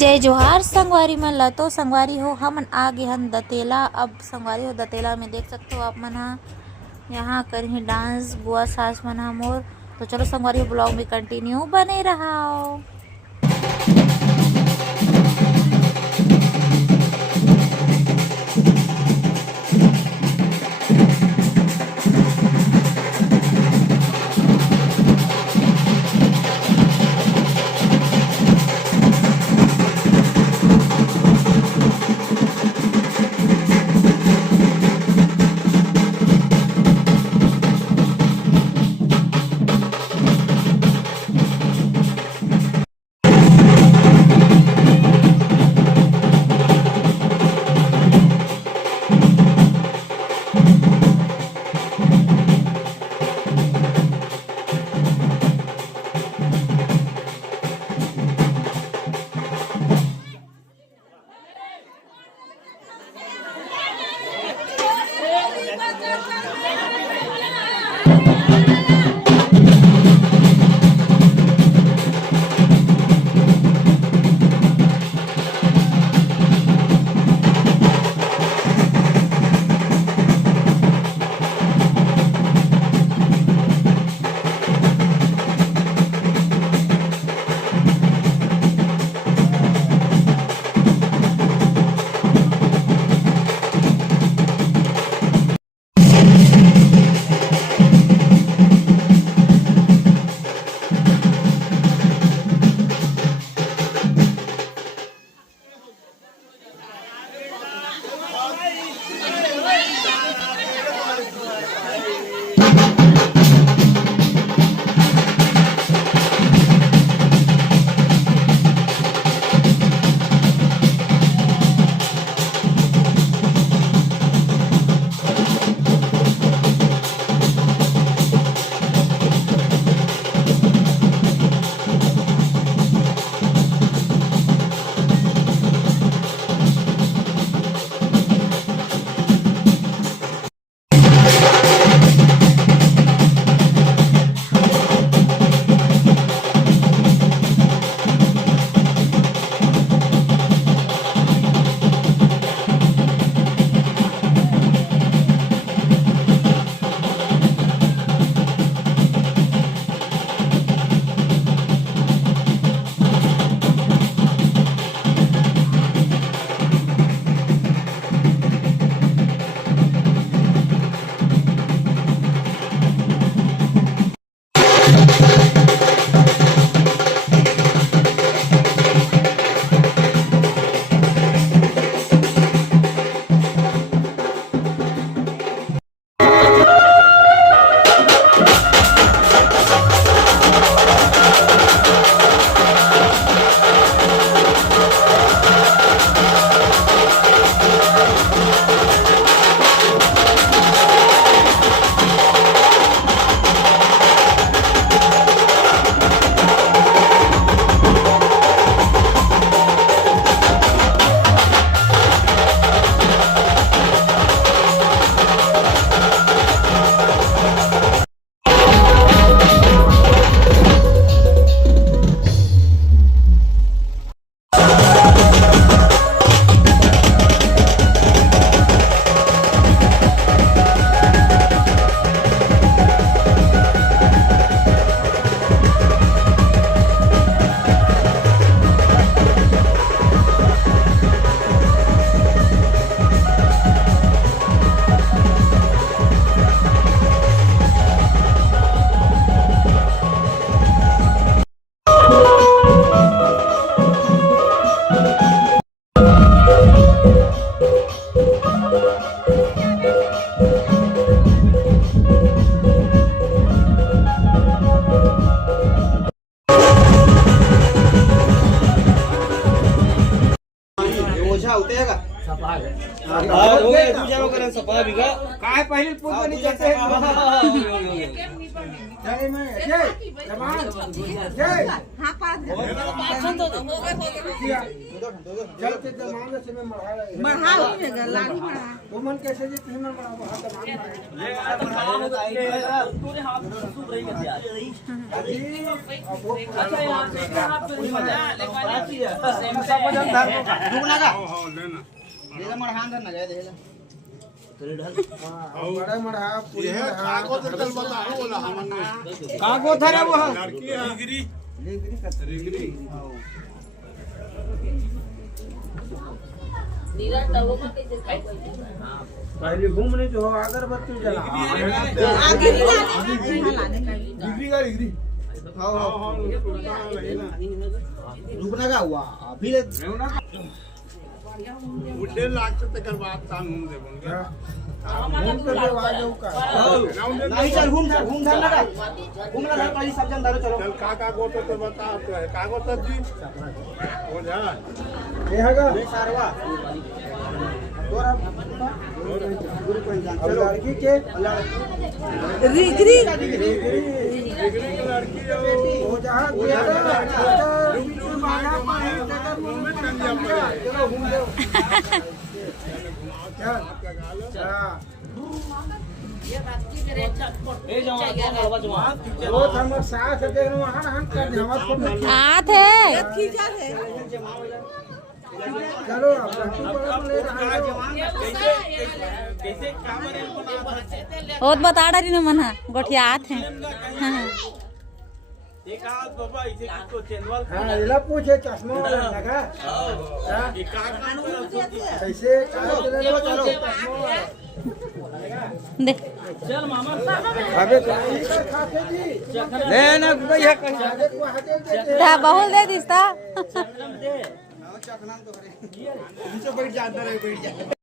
जय जोहार संगवारी मन ला। तो संगवारी हो हमन आगे हन दतेला। अब संगवारी हो दतेला में देख सकते हो आप मन हा यहाँ करही डांस बुआ सास मन हा मोर। तो चलो संगवारी हो ब्लॉग में कंटिन्यू बने रहा। हो गया तू जानो करन सपा बिगा काय पहिले पूर्ण नहीं जाते हैं जय मैं जय जवान जय हाँ पास जल के जमाने से मैं बढ़ा लागी बढ़ा वो मन कैसे जी तीन मन बढ़ा हाथ तूने हाथ सूख रही कर दिया बड़ा मढ़ा पूरी कागो था रे वो पहले घूमने जो हो अगरबत्ती जला आगे रुकना का हुआ अभी बुढ़े लागते तकर बाद कानून दे बन गया घूम के जो आ जाओ का नहीं चल घूम धर लगा घूमना धर पहले सब जन धरो चलो चल काका को तो बता तो है कागो तो जी हो जा ये हैगा ये सारवा तोरा गुरु को जान अब चलो लड़की के रिगरी डिग्री की लड़की है हो जहां दिया माना पाए तकर मुंह में कंजा पड़े चलो घूम लो क्या हां ए जवान जवान वो हमर सास देख रहा हूं हन कर हमर को हाथ है खींचा है चलो अब ले रहा कैसे काम रे बहुत बता रही ना मना गोठिया हाथ है एक हाथ बाबा इसे किसको चेंदवाल हां इला पूछे चश्मा वाला लगा एक काम कैसे चलो देख चल मामा अबे खाते जी ले ना भैया कहीं आगे को हटे देते ता बहुल दे दिस ता चखना तो करे नीचे बैठ जा अंदर बैठ जा